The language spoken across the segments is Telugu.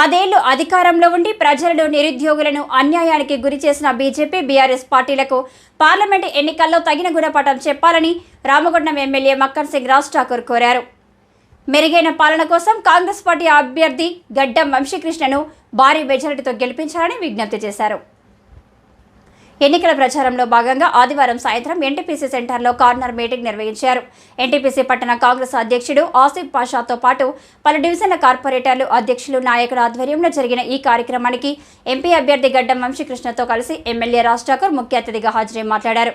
పదేళ్ళు అధికారంలో ఉండి ప్రజలను నిరుద్యోగులను అన్యాయానికి గురి చేసిన బీజేపీ బీఆర్ఎస్ పార్టీలకు పార్లమెంటు ఎన్నికల్లో తగిన గుణపాఠం చెప్పాలని రామగుండం ఎమ్మెల్యే మక్కన్ సింగ్ రాజ్ ఠాకూర్ కోరారు. మెరుగైన పాలన కోసం కాంగ్రెస్ పార్టీ అభ్యర్థి గడ్డం వంశీకృష్ణను భారీ మెజారిటీతో గెలిపించాలని విజ్ఞప్తి చేశారు. ఎన్నికల ప్రచారంలో భాగంగా ఆదివారం సాయంత్రం ఎన్టీపీసీ సెంటర్లో కార్నర్ మీటింగ్ నిర్వహించారు. ఎన్టీపీసీ పట్టణ కాంగ్రెస్ అధ్యక్షుడు ఆసిఫ్ పాషాతో పాటు పలు డివిజన్ల కార్పొరేటర్లు అధ్యక్షులు నాయకుల ఆధ్వర్యంలో జరిగిన ఈ కార్యక్రమానికి ఎంపీ అభ్యర్థి గడ్డం వంశీకృష్ణతో కలిసి ఎమ్మెల్యే రాజ్ ఠాకూర్ ముఖ్య అతిథిగా హాజరై మాట్లాడారు.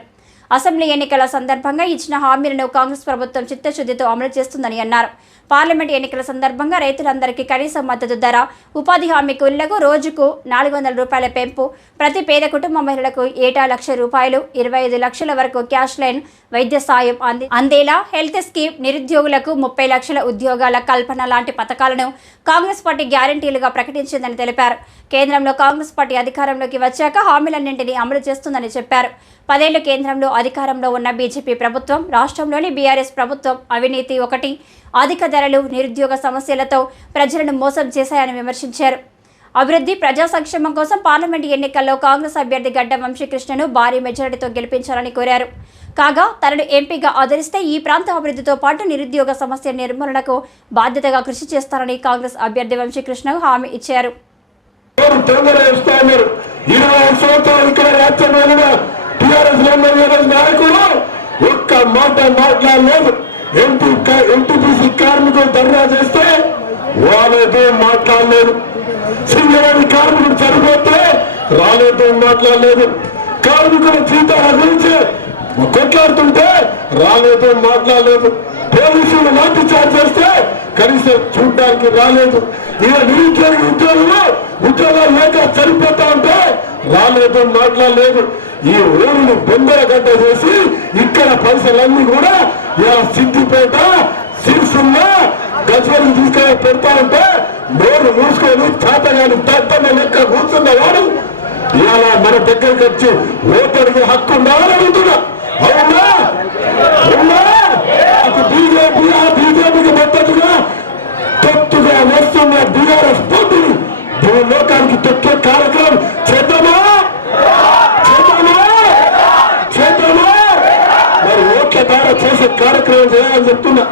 అసెంబ్లీ ఎన్నికల సందర్భంగా ఇచ్చిన హామీలను కాంగ్రెస్ ప్రభుత్వం చిత్తశుద్ధితో అమలు చేస్తుందని అన్నారు. పార్లమెంట్ ఎన్నికల సందర్భంగా రైతులందరికీ కనీస మద్దతు ధర ఉపాధి హామీ కూలీలకు రోజుకు నాలుగు వందల రూపాయల పెంపు ప్రతి పేద కుటుంబ మహిళలకు ఏటా లక్ష రూపాయలు ఇరవై ఐదు లక్షల వరకు క్యాష్ లైన్ వైద్య సాయం అంది అందేలా హెల్త్ స్కీమ్ నిరుద్యోగులకు ముప్పై లక్షల ఉద్యోగాల కల్పన లాంటి పథకాలను కాంగ్రెస్ పార్టీ గ్యారంటీలుగా ప్రకటించిందని తెలిపారు. కేంద్రంలో కాంగ్రెస్ పార్టీ అధికారంలోకి వచ్చాక హామీలన్నింటినీ అమలు చేస్తుందని చెప్పారు. పదేళ్ళు కేంద్రంలో అధికారంలో ఉన్న బీజేపీ ప్రభుత్వం రాష్ట్రంలోని బీఆర్ఎస్ ప్రభుత్వం అవినీతి ఒకటి అధిక ధరలు నిరుద్యోగ సమస్యలతో ప్రజలను మోసం చేశాయని విమర్శించారు. అభివృద్ధి ప్రజా సంక్షేమం కోసం పార్లమెంటు ఎన్నికల్లో కాంగ్రెస్ అభ్యర్థి గడ్డ వంశీకృష్ణను భారీ మెజారిటీతో గెలిపించాలని కోరారు. కాగా తనను ఎంపీగా ఆదరిస్తే ఈ ప్రాంత అభివృద్ధితో పాటు నిరుద్యోగ సమస్య నిర్మూలనకు బాధ్యతగా కృషి చేస్తారని కాంగ్రెస్ అభ్యర్థి వంశీకృష్ణ హామీ ఇచ్చారు. ఎవరు తొందర వేస్తా ఉన్నారు ఇరవై ఐదు సంవత్సరాలు ఇక్కడ రాజ్యం వెళ్ళిన టిఆర్ఎస్ ఎంఎల్ఏ నాయకులు? ఒక్క మాట మాట్లాడలేదు. ఎంపీ ఎంపీసీ కార్మికులు ధర్నా చేస్తే వాళ్ళతో మాట్లాడలేదు. సింగరేణి కార్మికులు చనిపోతే రాలేదో మాట్లాడలేదు. కార్మికుల జీతాల గురించి కొట్లాడుతుంటే రాలేదు మాట్లాడలేదు. పోలీసులు లాఠీ చార్జ్ చేస్తే కనీసం చూడడానికి రాలేదు. ఇలా నిరుద్యోగ ఉద్యోగులు ఉద్యోగాలు లేక చనిపోతా ఉంటే రాలేదు మాట్లాడలేదు. ఈ ఊరిని బొందర గడ్డ చేసి ఇక్కడ పైసలన్నీ కూడా ఇలా సిద్దిపేట సిరిసిల్ల గజ్వల్ తీసుకొని పెడతా ఉంటే నోరు మూసుకొని చేతగాని తత్తమ లెక్క కూర్చున్న వాడు ఇలా మన దగ్గరికి వచ్చి ఓటర్కి హక్కు ఉండాలని అడుగుతున్నా. అవునా? అవునా? బీజేపీ కార్యక్రమం చెప్తున్నా.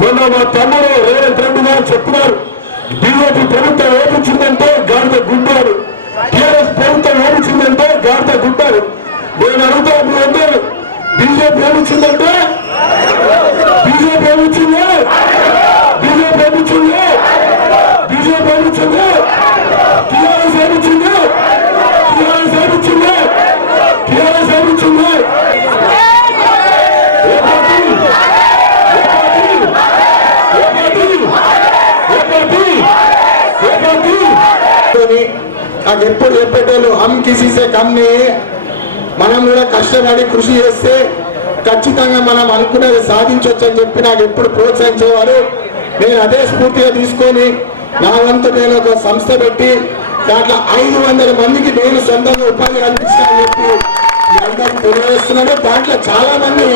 మొన్న మా తమ్ముడు రేవంత్ రెడ్డి గారు చెప్తున్నారు బీజేపీ ప్రభుత్వం ఏపించిందంటే గాడిద గుడ్డారు టీఆర్ఎస్ ప్రభుత్వం ఏపించిందంటే గాడిద గుడ్డారు నేను అడుగుతా ఇప్పుడు అందరూ బీజేపీ ఏమిచ్చిందంటే? బీజేపీ ఏమిచ్చింది బీజేపీ ఏమిచ్చింది బీజేపీ ఏమిచ్చింది టీఆర్ఎస్ ఏమిచ్చింది టీఆర్ఎస్ ఏమిచ్చింది టీఆర్ఎస్ ఏమిచ్చింది ఏ పార్టీ ఏ పార్టీ ఏ పార్టీ ఏ పార్టీ ఏ పార్టీ అని నాకు ఎప్పుడు చెప్పేటోళ్ళు హమ్ కిసీ సే కమ్ మనం కూడా కష్టపడి కృషి చేస్తే ఖచ్చితంగా మనం అనుకున్నది సాధించవచ్చు అని చెప్పి నాకు ఎప్పుడు ప్రోత్సహించేవారు. నేను అదే స్ఫూర్తిగా తీసుకొని నా వంతు నేను ఒక సంస్థ పెట్టి దాంట్లో ఐదు వందల మందికి నేను సొంతంగా ఉపాధి కల్పిస్తానని చెప్పి అందరికి అందరికీ తెలియజేస్తున్నాను. దాంట్లో చాలా మంది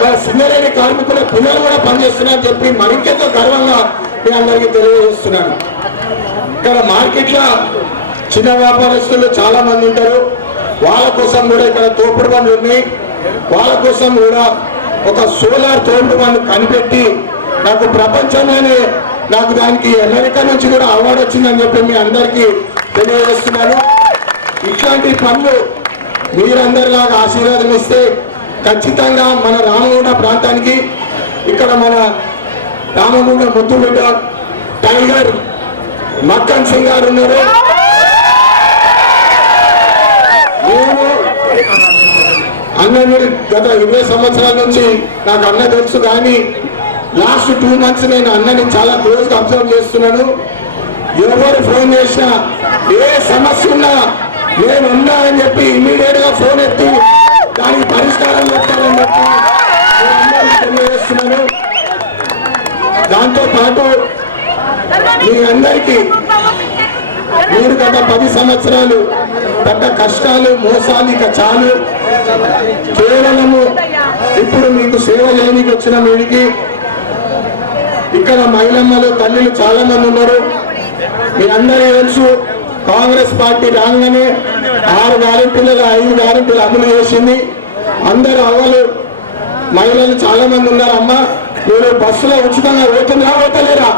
మన సింగరేణి కార్మికుల పిల్లలు కూడా పనిచేస్తున్నారని చెప్పి మరింకెంతో గర్వంగా మీ అందరికీ తెలియజేస్తున్నాను. ఇక్కడ మార్కెట్లో చిన్న వ్యాపారస్తులు చాలా మంది ఉంటారు. వాళ్ళ కోసం కూడా ఇక్కడ తోపుడు బండ్లు ఉన్నాయి. వాళ్ళ కోసం కూడా ఒక సోలార్ తోపుడు బండ్లు కనిపెట్టి నాకు ప్రపంచంలోనే నాకు దానికి అమెరికా నుంచి కూడా అవార్డు వచ్చిందని చెప్పి మీ అందరికీ తెలియజేస్తున్నాను. ఇట్లాంటి పనులు మీరందరిలాగా ఆశీర్వాదం ఇస్తే ఖచ్చితంగా మన రామగుండ ప్రాంతానికి ఇక్కడ మన రామగుండ ముద్దుబిడ్డ టైగర్ మక్కన్ సింగ్ గారు ఉన్నారు నేను అన్నని గత ఇరవై సంవత్సరాల నుంచి నాకు అన్న తెలుసు కానీ లాస్ట్ టూ మంత్స్ నేను అన్నని చాలా క్లోజ్గా అబ్జర్వ్ చేస్తున్నాను. ఎవరు ఫోన్ చేసినా ఏ సమస్య ఉన్నా నేను ఉన్నా అని చెప్పి ఇమీడియట్గా ఫోన్ ఎత్తి దానికి పరిష్కారం చెప్తానని చెప్పి తెలియజేస్తున్నాను. దాంతో పాటు మీ అందరికీ మీరు గత పది సంవత్సరాలు పడ్డ కష్టాలు మోసాలు ఇక చాలు. కేవలము ఇప్పుడు మీకు సేవ చేయడానికి వచ్చిన మీడికి ఇక్కడ మహిళమ్మలు తల్లిలు చాలా మంది ఉన్నారు. మీ అందరూ తెలుసు కాంగ్రెస్ పార్టీ రాగానే ఆరు గ్యారెంటీలలో ఐదు గ్యారెంటీలు అమలు చేసింది. అందరు అవ్వలు మహిళలు చాలా మంది ఉన్నారమ్మా. మీరు బస్సులో ఉచితంగా పోతుందా పోతలేరా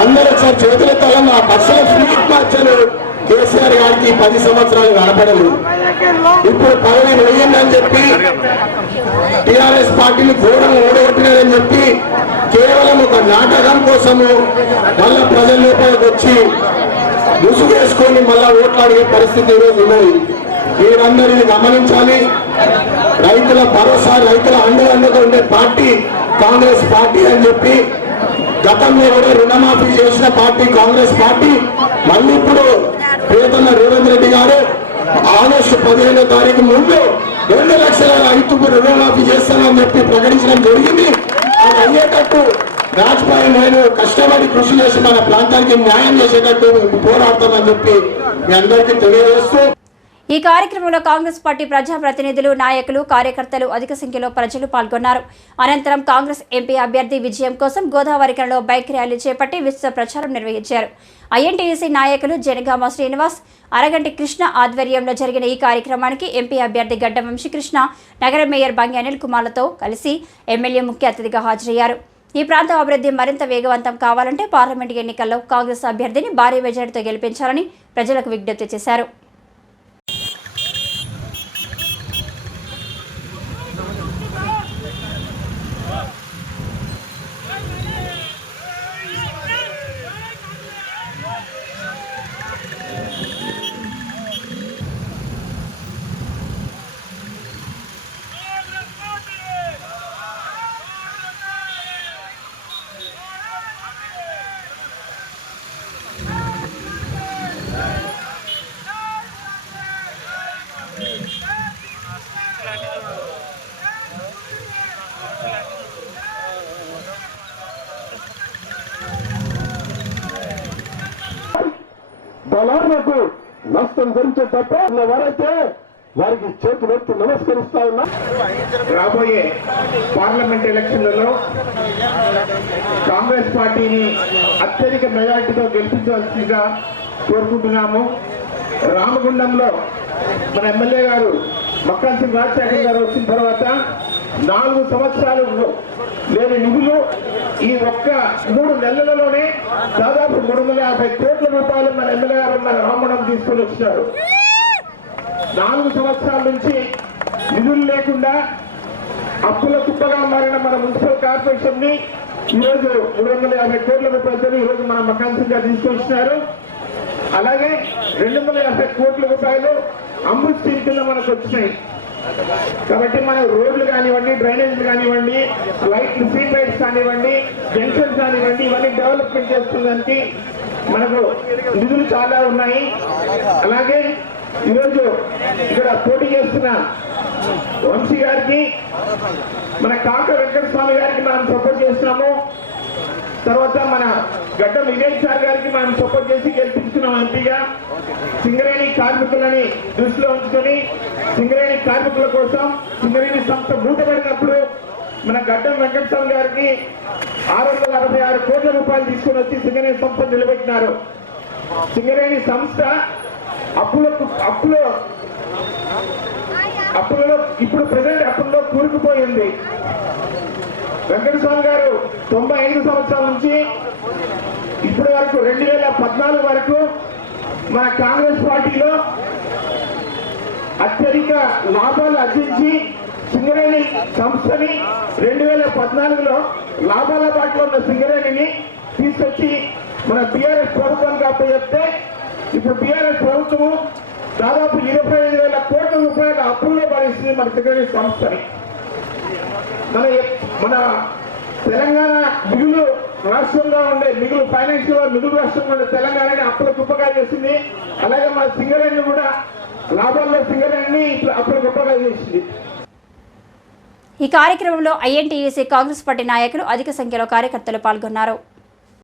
అందరూ ఒకసారి చేతుల తలం ఆ బస్సులో ఫ్రీ మార్చారు. కేసీఆర్ గారికి పది సంవత్సరాలు కనపడలేదు ఇప్పుడు పదవి అని చెప్పి టిఆర్ఎస్ పార్టీని ఘోరంగా ఓడగొట్టినారని చెప్పి కేవలం ఒక నాటకం కోసము మళ్ళా ప్రజల లోపలికి వచ్చి ముసుగేసుకొని మళ్ళా ఓట్లు అడిగే పరిస్థితి ఈరోజు ఉన్నది. మీరందరూ ఇది గమనించాలి. రైతుల భరోసా రైతుల అండదండగా ఉండే పార్టీ కాంగ్రెస్ పార్టీ అని చెప్పి గతంలో కూడా రుణమాఫీ చేసిన పార్టీ కాంగ్రెస్ పార్టీ మళ్ళీ ఇప్పుడు ప్రియతన్న రేవంత్ రెడ్డి గారు ఆగస్టు పదిహేనో తారీఖు ముందు రెండు లక్షల రైతుకు రుణమాఫీ చేస్తానని చెప్పి ప్రకటించడం జరిగింది. అది అయ్యేటట్టు రాజ్భాయ్ నేను కష్టపడి కృషి చేసి మన ప్రాంతానికి న్యాయం చేసేటట్టు మేము పోరాడతామని చెప్పి మీ అందరికీ తెలియజేస్తూ ఈ కార్యక్రమంలో కాంగ్రెస్ పార్టీ ప్రజాప్రతినిధులు నాయకులు కార్యకర్తలు అధిక సంఖ్యలో ప్రజలు పాల్గొన్నారు. అనంతరం కాంగ్రెస్ ఎంపీ అభ్యర్థి విజయం కోసం గోదావరికలో బైక్ ర్యాలీ చేపట్టి విస్తృత ప్రచారం నిర్వహించారు. ఐఎన్టీయూసీ నాయకులు జనగామ శ్రీనివాస్ అరగంటి కృష్ణ ఆధ్వర్యంలో జరిగిన ఈ కార్యక్రమానికి ఎంపీ అభ్యర్థి గడ్డ వంశీకృష్ణ నగర మేయర్ బంగి అనిల్ కుమార్లతో కలిసి ఎమ్మెల్యే ముఖ్య అతిథిగా హాజరయ్యారు. ఈ ప్రాంత అభివృద్ధి మరింత వేగవంతం కావాలంటే పార్లమెంటు ఎన్నికల్లో కాంగ్రెస్ అభ్యర్థిని భారీ మెజార్టీతో గెలిపించాలని ప్రజలకు విజ్ఞప్తి చేశారు. దళారులకు నష్టం జరిచే తప్ప ఎవరైతే వారికి చేతులెత్తి నమస్కరిస్తా ఉన్నా. రాబోయే పార్లమెంట్ ఎలక్షన్లలో కాంగ్రెస్ పార్టీని అత్యధిక మెజార్టీతో గెలిపించవలసిందిగా కోరుకుంటున్నాము. రామగుండంలో మన ఎమ్మెల్యే గారు మక్కల్ సింగ్ రాజశేఖర్ గారు వచ్చిన తర్వాత నాలుగు సంవత్సరాలు లేని నిధులు ఈ ఒక్క మూడు నెలలలోనే దాదాపు మూడు వందల యాభై కోట్ల రూపాయలు మన ఎమ్మెల్యే గారు మన రామణం తీసుకొని వచ్చినారు. నాలుగు సంవత్సరాల నుంచి నిధులు లేకుండా అప్పుల కుప్పగా మారిన మన మున్సిపల్ కార్పొరేషన్ని ఈరోజు మూడు వందల యాభై కోట్ల రూపాయలతో ఈరోజు మన మకాన్సంగా తీసుకొచ్చినారు అలాగే రెండు వందల యాభై కోట్ల రూపాయలు అమృత్ స్కీమ్ కింద మనకు వచ్చినాయి. కాబట్టి మన రోడ్లు కానివ్వండి డ్రైనేజీలు కానివ్వండి లైట్ స్ట్రీట్ లైట్స్ కానివ్వండి జంక్షన్స్ కానివ్వండి ఇవన్నీ డెవలప్మెంట్ చేసుకోవడానికి మనకు నిధులు చాలా ఉన్నాయి. అలాగే ఈరోజు ఇక్కడ పోటీ చేస్తున్న వంశీ గారికి మన కాక వెంకటస్వామి గారికి మనం సపోర్ట్ చేస్తున్నాము. తర్వాత మన గడ్డ వివేక్ సార్ గారికి మనం సపోర్ట్ చేసి గెలిపించుకున్నాం ఎంపీగా సింగరేణి కార్మికులని దృష్టిలో ఉంచుకొని సింగరేణి కార్మికుల కోసం సింగరేణి సంస్థ మూతపడినప్పుడు మన గడ్డం వెంకటస్వామి గారికి ఆరు వందల అరవై ఆరు కోట్ల రూపాయలు తీసుకొని వచ్చి సింగరేణి సంస్థ నిలబెట్టినారు. సింగరేణి సంస్థ అప్పులకు అప్పులో అప్పులలో ఇప్పుడు ప్రజెంట్ అప్పుల్లో కూరుకుపోయింది వెంకటస్వామి గారు తొంభై ఐదు సంవత్సరాల నుంచి ఇప్పటి వరకు రెండు వేల పద్నాలుగు వరకు మన కాంగ్రెస్ పార్టీలో అత్యధిక లాభాలు అర్జించి సింగరేణి సంస్థని రెండు వేల పద్నాలుగులో లాభాల బాటలో ఉన్న సింగరేణిని తీసుకొచ్చి మన బీఆర్ఎస్ ప్రభుత్వానికి చెప్తే ఇప్పుడు బీఆర్ఎస్ ప్రభుత్వము దాదాపు ఇరవై ఐదు వేల కోట్ల రూపాయల అప్పుల్లో భరిస్తుంది మన సింగరేణి సంస్థని. మన మన తెలంగాణ మిగులు రాష్ట్రంలో ఉండే మిగులు ఫైనాన్షియల్ మిగులు రాష్ట్రంలో ఉండే తెలంగాణని అప్పుల కుప్పగా చేసింది. అలాగే మన సింగరేణి కూడా లాభాల్లో సింగరేణిని అప్పుల కుప్పగా చేసింది. ఈ కార్యక్రమంలో ఐఎన్టీయూసీ కాంగ్రెస్ పార్టీ నాయకులు అధిక సంఖ్యలో కార్యకర్తలు పాల్గొన్నారు.